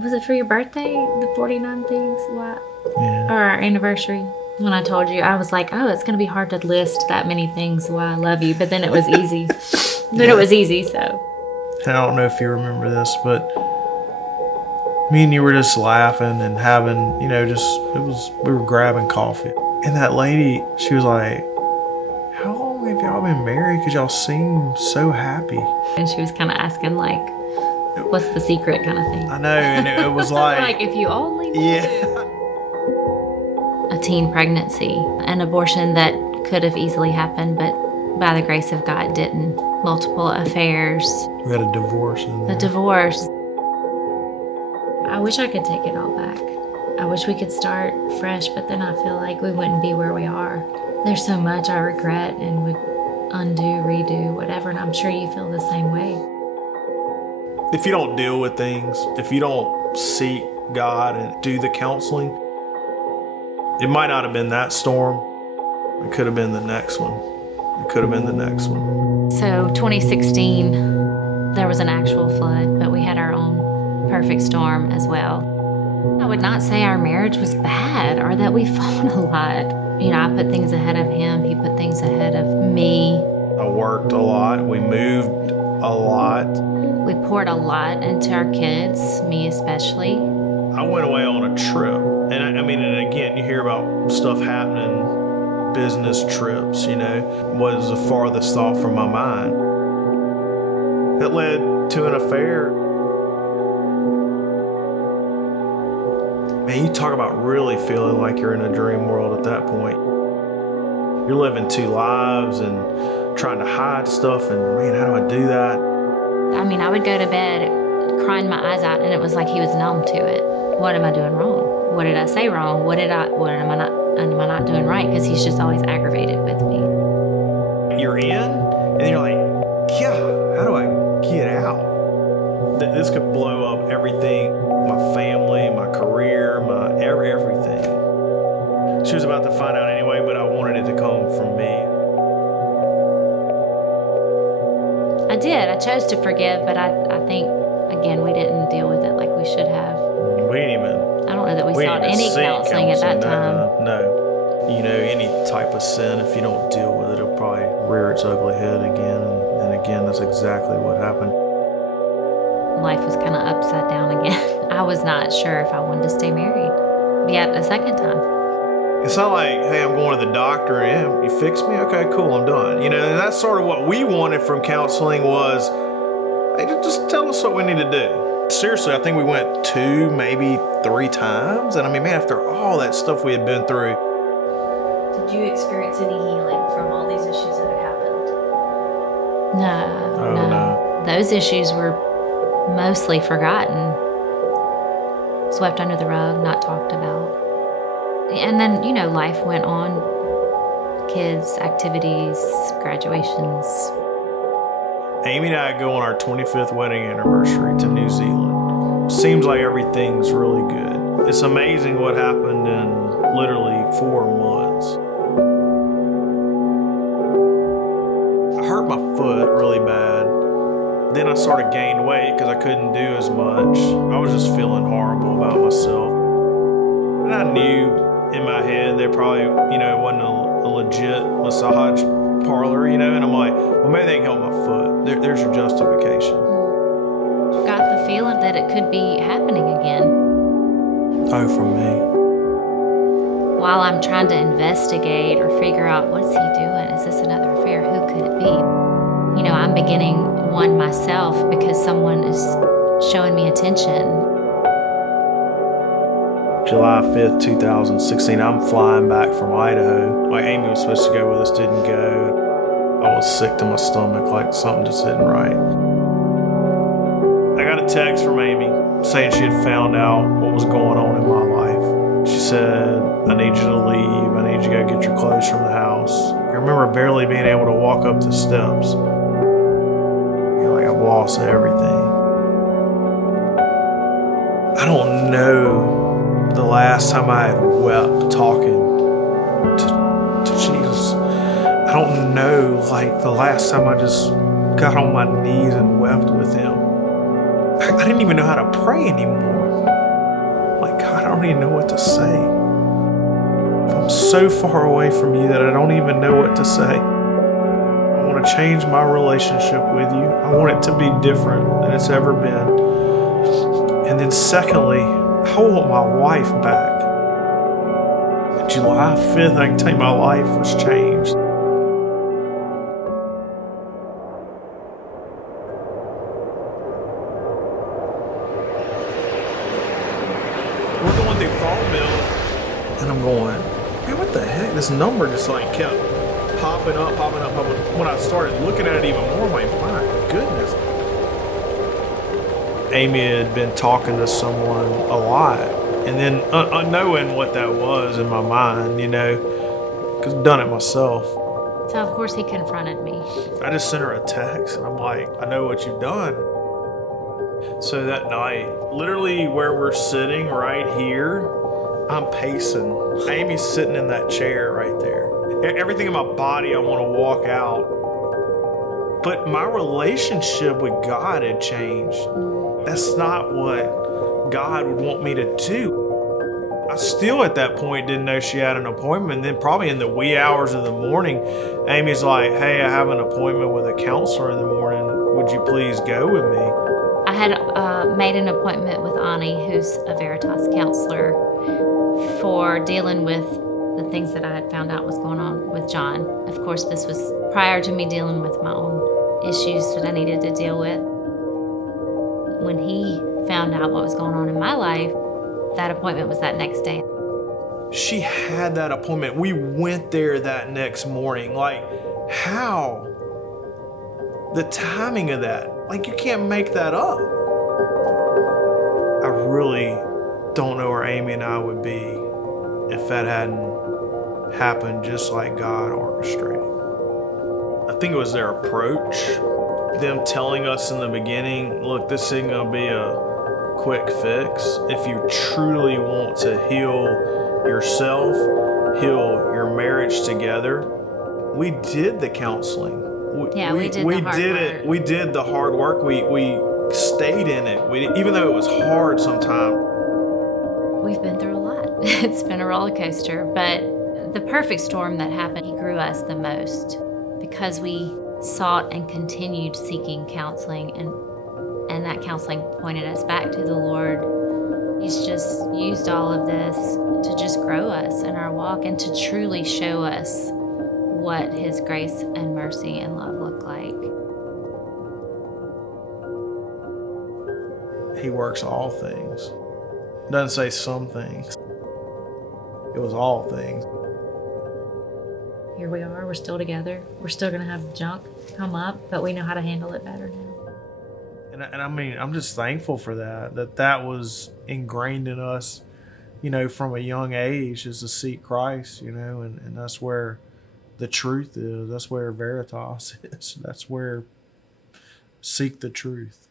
Was it for your birthday, the 49 things? What? Yeah. Or our anniversary? When I told you, I was like, oh, it's going to be hard to list that many things why I love you. But then it was easy. It was easy, so. I don't know if you remember this, but me and you were just laughing and having, we were grabbing coffee. And that lady, she was like, how long have y'all been married? Because y'all seem so happy. And she was kind of asking, like, what's the secret kind of thing. I know, and it was like... like, if you only knew. Yeah. A teen pregnancy, an abortion that could have easily happened, but by the grace of God didn't. Multiple affairs. We had a divorce in there. A divorce. I wish I could take it all back. I wish we could start fresh, but then I feel like we wouldn't be where we are. There's so much I regret and would undo, redo, whatever, and I'm sure you feel the same way. If you don't deal with things, if you don't seek God and do the counseling, it might not have been that storm. It could have been the next one. It could have been the next one. So 2016, there was an actual flood, but we had our own perfect storm as well. I would not say our marriage was bad or that we fought a lot. You know, I put things ahead of him. He put things ahead of me. I worked a lot. We moved a lot. We poured a lot into our kids, me especially. I went away on a trip. And and again, you hear about stuff happening, business trips, was the farthest thought from my mind. It led to an affair. Man, you talk about really feeling like you're in a dream world at that point. You're living two lives and trying to hide stuff, and man, how do I do that? I would go to bed crying my eyes out, and it was like he was numb to it. What am I doing wrong? What did I say wrong? What am I not doing right? Because he's just always aggravated with me. You're in, and then you're like, yeah, how do I get out? This could blow up everything, my family, my career, my everything. She was about to find out anyway, but I wanted it to come from me. I did. I chose to forgive, but I think, again, we didn't deal with it like we should have. We didn't even... I don't know that we sought any counseling at that time. No. Any type of sin, if you don't deal with it, it'll probably rear its ugly head again. And again, that's exactly what happened. Life was kind of upside down again. I was not sure if I wanted to stay married yet a second time. It's not like, hey, I'm going to the doctor and you fix me? Okay, cool, I'm done. And that's sort of what we wanted from counseling was, hey, just tell us what we need to do. Seriously, I think we went 2, maybe 3 times. And man, after all that stuff we had been through. Did you experience any healing from all these issues that had happened? No. Those issues were mostly forgotten, swept under the rug, not talked about. And then, life went on. Kids, activities, graduations. Amie and I go on our 25th wedding anniversary to New Zealand. Seems like everything's really good. It's amazing what happened in literally 4 months. I hurt my foot really bad. Then I sort of gained weight because I couldn't do as much. I was just feeling horrible about myself. And I knew in my head there probably, it wasn't a legit massage parlor, and I'm like, well, maybe they can help my foot. There's your justification. Got the feeling that it could be happening again. Oh, from me. While I'm trying to investigate or figure out what's he doing, is this another affair? Who could it be? I'm beginning one myself because someone is showing me attention. July 5th, 2016, I'm flying back from Idaho. Like Amie was supposed to go with us, didn't go. I was sick to my stomach, like something just isn't right. I got a text from Amie saying she had found out what was going on in my life. She said, I need you to leave. I need you to go get your clothes from the house. I remember barely being able to walk up the steps. I've lost everything. I don't know the last time I had wept talking to Jesus. I don't know, the last time I just got on my knees and wept with him. I didn't even know how to pray anymore. Like, God, I don't even know what to say. I'm so far away from you that I don't even know what to say. I want to change my relationship with you. I want it to be different than it's ever been. And then secondly, I want my wife back. July 5th, I can tell you my life was changed. We're going through Farmville, and I'm going, man, what the heck? This number just like kept popping up. When I started looking at it even more, I'm like, my goodness. Amie had been talking to someone a lot, and then unknowing what that was in my mind, you know, because I've done it myself. So, of course, he confronted me. I just sent her a text, and I'm like, I know what you've done. So that night, literally where we're sitting right here, I'm pacing. Amie's sitting in that chair right there. Everything in my body, I want to walk out. But my relationship with God had changed. That's not what God would want me to do. I still at that point didn't know she had an appointment. And then probably in the wee hours of the morning, Amie's like, hey, I have an appointment with a counselor in the morning. Would you please go with me? I had made an appointment with Amie, who's a Veritas counselor, for dealing with the things that I had found out was going on with John. Of course, this was prior to me dealing with my own issues that I needed to deal with. When he found out what was going on in my life, that appointment was that next day. She had that appointment. We went there that next morning. Like, how? The timing of that. Like, you can't make that up. I really don't know where Amie and I would be if that hadn't happened just like God orchestrated. I think it was their approach, them telling us in the beginning, look, this isn't gonna be a quick fix. If you truly want to heal yourself, heal your marriage together, we did the counseling. We did the hard work. We did the hard work. We stayed in it. Even though it was hard sometimes. We've been through a lot. It's been a roller coaster, but the perfect storm that happened, he grew us the most because we sought and continued seeking counseling, and that counseling pointed us back to the Lord. He's just used all of this to just grow us in our walk and to truly show us what his grace and mercy and love look like. He works all things. Doesn't say some things. It was all things. Here we are, we're still together. We're still gonna have junk come up, but we know how to handle it better now. And I mean, I'm just thankful for that was ingrained in us, you know, from a young age, is to seek Christ, you know, and that's where the truth is. That's where Veritas is. That's where seek the truth.